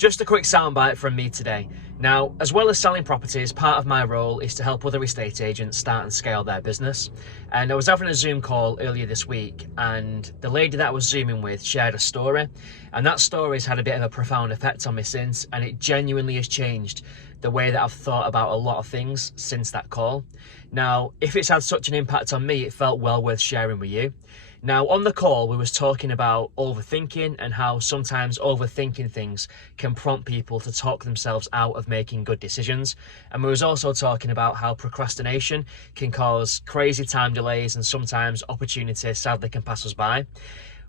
Just a quick soundbite from me today. Now, as well as selling properties, part of my role is to help other estate agents start and scale their business. And I was having a Zoom call earlier this week, and the lady that I was Zooming with shared a story. And that story has had a bit of a profound effect on me since, and it genuinely has changed the way that I've thought about a lot of things since that call. Now, if it's had such an impact on me, it felt well worth sharing with you. Now, on the call, we was talking about overthinking and how sometimes overthinking things can prompt people to talk themselves out of making good decisions. And we was also talking about how procrastination can cause crazy time delays and sometimes opportunities sadly can pass us by.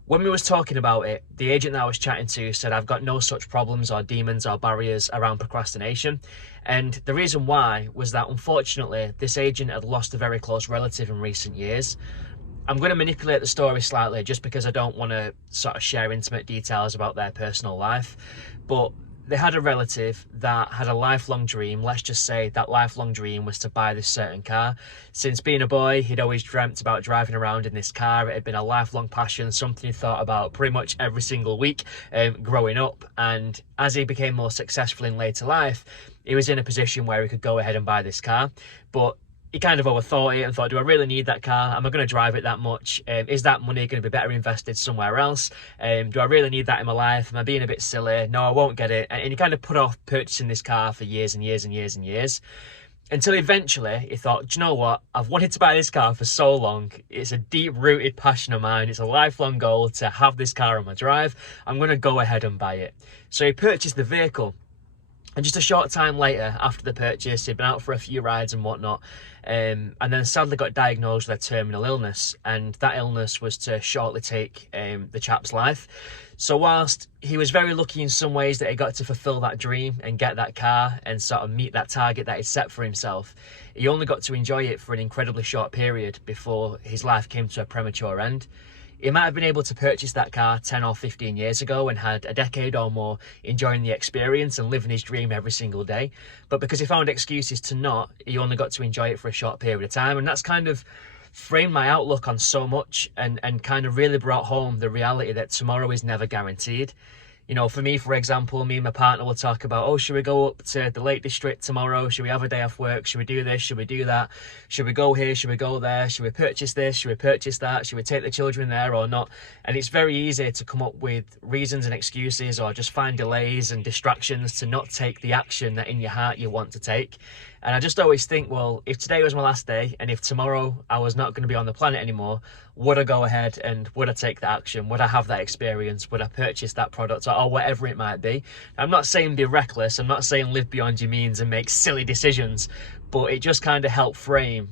When we was talking about it, the agent that I was chatting to said, I've got no such problems or demons or barriers around procrastination. And the reason why was that, unfortunately, this agent had lost a very close relative in recent years. I'm going to manipulate the story slightly just because I don't want to sort of share intimate details about their personal life. But they had a relative that had a lifelong dream. Let's just say that lifelong dream was to buy this certain car. Since being a boy, he'd always dreamt about driving around in this car. It had been a lifelong passion, something he thought about pretty much every single week growing up. And as he became more successful in later life, he was in a position where he could go ahead and buy this car. But he kind of overthought it and thought, do I really need that car? Am I going to drive it that much? Is that money going to be better invested somewhere else? Do I really need that in my life? Am I being a bit silly? No, I won't get it. And he kind of put off purchasing this car for years and years and years and years. Until eventually he thought, do you know what? I've wanted to buy this car for so long. It's a deep-rooted passion of mine. It's a lifelong goal to have this car on my drive. I'm going to go ahead and buy it. So he purchased the vehicle. And just a short time later, after the purchase, he'd been out for a few rides and whatnot, and then sadly got diagnosed with a terminal illness, and that illness was to shortly take the chap's life. So whilst he was very lucky in some ways that he got to fulfill that dream and get that car and sort of meet that target that he'd set for himself, he only got to enjoy it for an incredibly short period before his life came to a premature end. He might have been able to purchase that car 10 or 15 years ago and had a decade or more enjoying the experience and living his dream every single day. But because he found excuses to not, he only got to enjoy it for a short period of time. And that's kind of framed my outlook on so much and kind of really brought home the reality that tomorrow is never guaranteed. You know, for me, for example, me and my partner will talk about, oh, should we go up to the Lake District tomorrow? Should we have a day off work? Should we do this? Should we do that? Should we go here? Should we go there? Should we purchase this? Should we purchase that? Should we take the children there or not? And it's very easy to come up with reasons and excuses or just find delays and distractions to not take the action that in your heart you want to take. And I just always think, well, if today was my last day and if tomorrow I was not going to be on the planet anymore, would I go ahead and would I take the action? Would I have that experience? Would I purchase that product or whatever it might be? I'm not saying be reckless. I'm not saying live beyond your means and make silly decisions, but it just kind of helped frame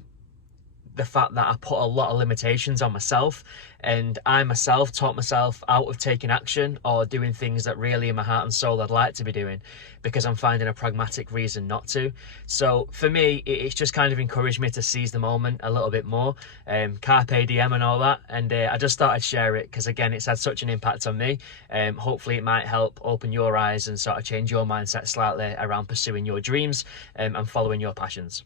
the fact that I put a lot of limitations on myself, and I myself taught myself out of taking action or doing things that really in my heart and soul I'd like to be doing because I'm finding a pragmatic reason not to. So for me, it's just kind of encouraged me to seize the moment a little bit more, carpe diem and all that. And I just thought I'd share it because, again, it's had such an impact on me. Hopefully it might help open your eyes and sort of change your mindset slightly around pursuing your dreams and following your passions.